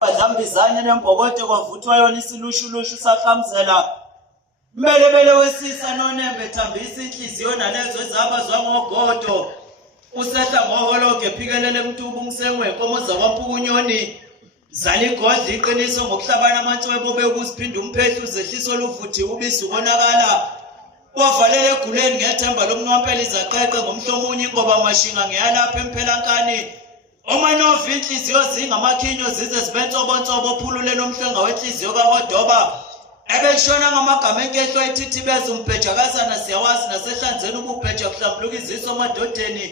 badlambizane nembokodo kwavuthwa yona isilushulushu sakhamzela mbelebele wesisa nonembe thambisa inhliziyo nalezo ezabazwa ngogodo usehla ngoholoke ephikelele emtubu ngisengwe inkomo zakwampukunyoni zaligodla iqiniso ngokuhlabana amantshwebo bekusiphinda umphehlu zehliso luvuthi ubisi ubonakala wavalele eguleni ngethemba lomnwampela izaqeqe ngomhlomunye ingoba mashinga ngeyalapha emphelankani omanova inhliziyo zingamakhinyo zize zibentsobonsobo phulule nomhlenga wenhliziyo kahodoba ebeshona ngamagama enkehlo ethithibeza umbhejakazana siyawazi nasehlanzeni ububheja kuhlambuluka iziso amadodeni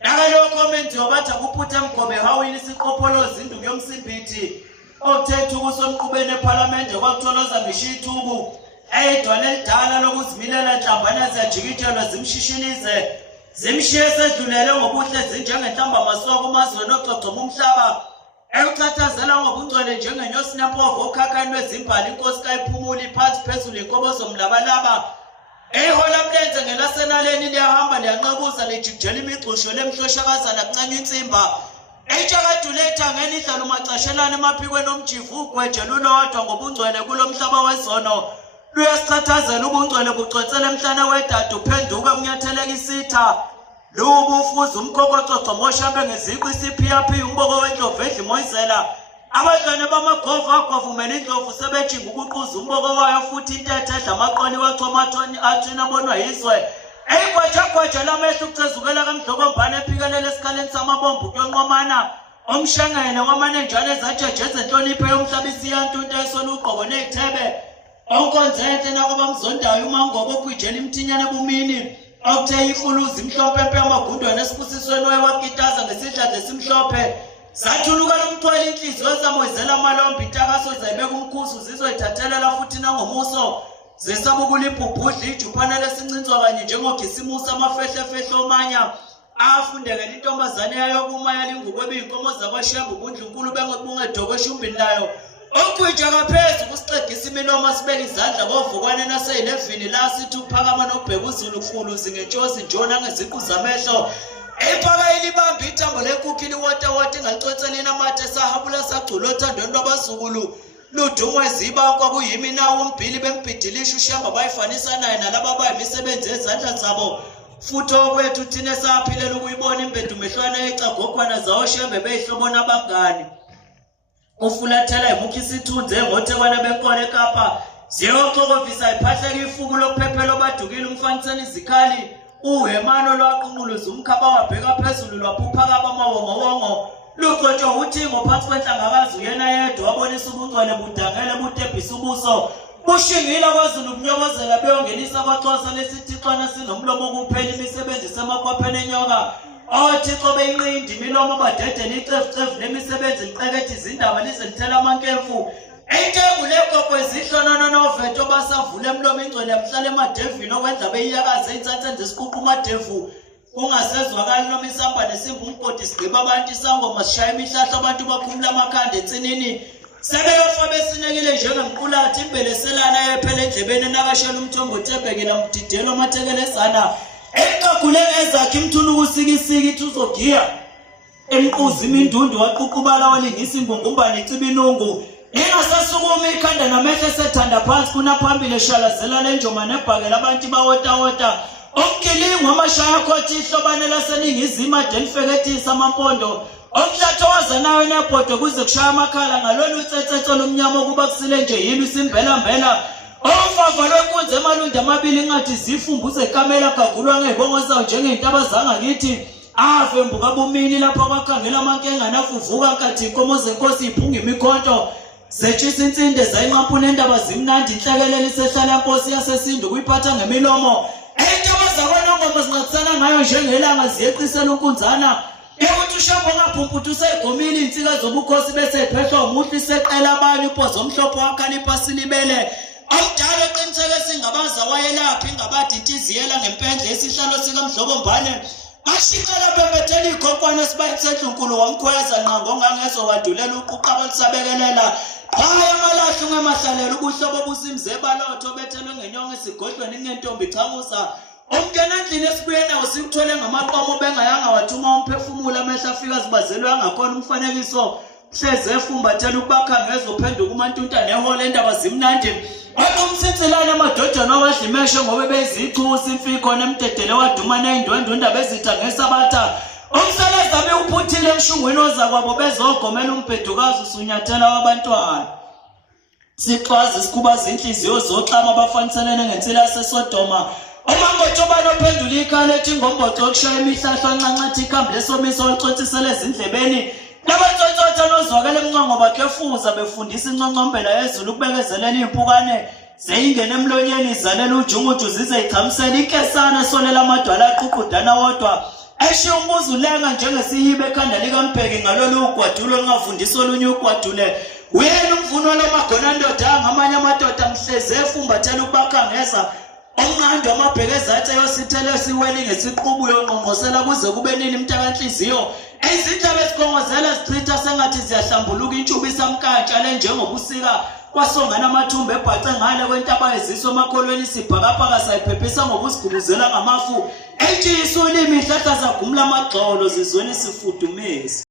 nakalokho menziwa bathi akuphutha emgobe hawini isiqopholozi induku yomsimbithi okuthetha ukusomqubeni ephalamende kwakutholoza ngisho ithuku eyedwana elidala lokuzimilela nhlambana ziyajikitshelwa zimshishinize zimshiye sedlulele ngobuhle zinjengenhlamba masoko umazweni ococoma umhlaba ekucathazela ngobungcwele njengenyosi nempovo okhakhani lwezimbali inkosi kayiphumula iphansi phezulu inkobo zomlabalaba eyihola mlenze ngelasenaleni liyahamba liyanqekuza lijikijela imigxusho lemhloshakazana kuncanywa insimba eyitshakadule ethangeni idlala umacashelana emaphikweni omjivu ugweje lulodwa ngobungcwele kulo mhlaba wezono luyasicathazela ubungcwele bucwetsela emhlane wedada uphenduka kunyatheleka isitha lubu ufuza umkokococwa moshambe ngeziqu isiphiyaphiya umboko wendlovu edla imoyizela abadlane bamagova agwavumela indlovu sebejinga ukuquza umboko wayo futhi intethe edla amaqoli wachomathoni athina abonwa yizwe eyigwajagwaja lamehlo ukucezukela kamdlokombane ephikelele esikhaleni samabombu kuyonqomana omshengene wamanenjane ezajeje ezenhlonipho yomhlaba isiyantunta esona ugqobo ney'thebe onkonzenhle nakwabamzondayo umangobo okwijela imthinyane ebumini okuthe ifuluzi imhlophe yamagundwane esibusisweni wewakitaza ngesidladla esimhlophe zathuluka lomthwala inhliziyo zamoyizela amalombi intakaso zayibeka umkhuzu zizoyithathelela futhi nangomuso zisabukula ibhubhudla ijuphana lesincinzwa kanye njengogisimusa amafehlefehle omanya afundekela intombazane yayo kumaya lingukwebe iy'nkomo zakwashemba ubundlunkulu bungedokwe eshumbini layo okwija kaphezu kusiqedisa imilomo sibeka izandla bovukwane nase-11 la sithi uphakama nokubheka uzulu fuluzi ngentshosi njona ngeziqu zamehlo ephaka ilibamba ithambo lekukhi liwotawota ingalicwetseleni amathe esahabula sagcula othandweni lwabazukulu ludungwe zibankwa kuyimi nawo umbhili bembhidilisha ushamba bayifanisa naye nalaba bayimisebenzi yezandla zabo futhi okwethu thina esaphilela ukuyibona imbedumehlwane yecagogwana zawo shembe beyihlobona abangani ufulathela imukha isithunzi engothekwane benkolo eKapa ziyoxokovisa iphahleka ifuku lokuphephela obadukile umfaniseni izikhali uhemano lwaqunquluza umkhaba wabheka phezulu lwaphuphakaba amawongowongo luxotshwa uthingo phansi kwenhlangakazi uyena yedwa wabonisa ubungcwele budangele butebhisa ubuso bushingile kwazulu ukunyokozela beyongenisa kwaxhosa lesithixwana sinomlomo kuphela imisebenzi semakhwapheni enyoka othixo beyinqindi imilomo badedela icefucefu nemisebenzi liqekethe izindaba lize lithela amankemfu entengu lekokwe zihlonana noveto basavula emlomo ingcwele yamhlala emadevini okwenza beyiyakaze ey'nsatheni zesiququ umadevu kungasezwakali noma isamba nesimba umgodi sigqiba abantu isangoma sishaya imihlahla abantu bakhumula amakhanda ensinini sebeyofa besinekile njengemqulathi imbeleselana yephela endlebeni nakashela umthombo uthembekela mdidelo amathekelezana eqaguleni ezakhe imthuna ukusikisiki ithi uzogiya emquzi imindundu waququbala walingisa ingungumbane icibinungu ingasasukuma ikhanda namehlo esethanda phansi kunaphambili eshalazela lenjoma nebhakela abantu bawotawota umgilingo amashaya khothi ihlobane laseningizimu ade lifekethisa amampondo omhlathowaza nawe nebhodo kuze kushaya amakhala ngalolu tsetsetso lomnyama okuba kusile nje yini isimbelambela omfava lwenkunzi emalundi amabili ingathi zifumbuze ekamela gagulwa ngey'bongo zawo njengey'ntaba zangakithi avembuka bumini lapho kwakhangela amankenga nafuvuka nkathi inkomo zenkosi iphunga imikhonto zetshisa insinde zayinqaphu nendaba zimnandi inhlekelelo isehlala yenkosi yasesindu kuyiphatha ngemilomo ey'ntaba zakwanongoma zinqathisana ngayo njengelanga ziyeqisela unkunzana ekuthi ushambo ongaphumputha useyigomile iy'nsika zobukhosi bese iphehlwa umuhle iseqela abanye uphozo omhlophe wakhalipha silibele omdala eqiniseke singabaza wayelaphi ingabadi intiziyela ngempendle isihlalo sikamdlokombane bashikela bembethela igokwana esibayisedlunkulu wamkhweza nqango ongangezo wadulela uquqa balisabekelela haya amalahlu ngemahlalela ubuhlobo busimzebalotho bethelwe ngenyongo esigodlweni ingentombi ichamusa umngena endlini esibuye nawo sikuthole ngamaqomo bengayanga wathuma umphefumulo amehla afika zibazelwe angakhona umfanekiso hleze efumbathela ukubakhangeza uphenduka uMantunta nehole endaba zimnandi umsitsilane amadodana wadlimeshe ngoba bezichusa imfiko nemdedele waduma neindwendwe indaba ezitha ngesabatha umsebenzi abe uphuthile emshungwini oza kwabo bezogomela umbhedukazi usunyathela wabantwana sixwazi sikhubaza inhliziyo zoxama abafaniselene ngensila yasesodoma umangotshobana ophendula ikhala ethi ingomboco yokushaya imihlahlo ancancathi ikhambi lesomiso olucotshisele ezindlebeni labatsotsotha nozwakele emncango bakhefuza befundisa inconcombela yezulu ukubekezelela iy'mpukane zeyingene emlonyeni izalela ujunguju zize ichamisela inkesana esolela amadwala aququdana wodwa eshiya umbuzo ulenga njengesihibe ekhanda likaMbheki ngalolu ugwadulo olungafundisa olunye ugwadule uyena umvuno lomagona ndoda angamanye amadoda mhleze efumbathela ukubakhangeza omnqando amabhekeza athi ayosithela esiweni ngesiqubu yonqonqosela kuze kube nini mntakanhliziyo izinhlaba esikhongozela zichitha sengathi ziyahlambuluka intshubo isamkantsha le njengobusika kwasongana amathumba ebhace ngale kwentaba yeziswa emakholweni isibhakabhaka sayiphephisa ngokusigubuzela ngamafu etshiyisa ulimi ihlahla zagumula amagxolo zizweni sifudumezi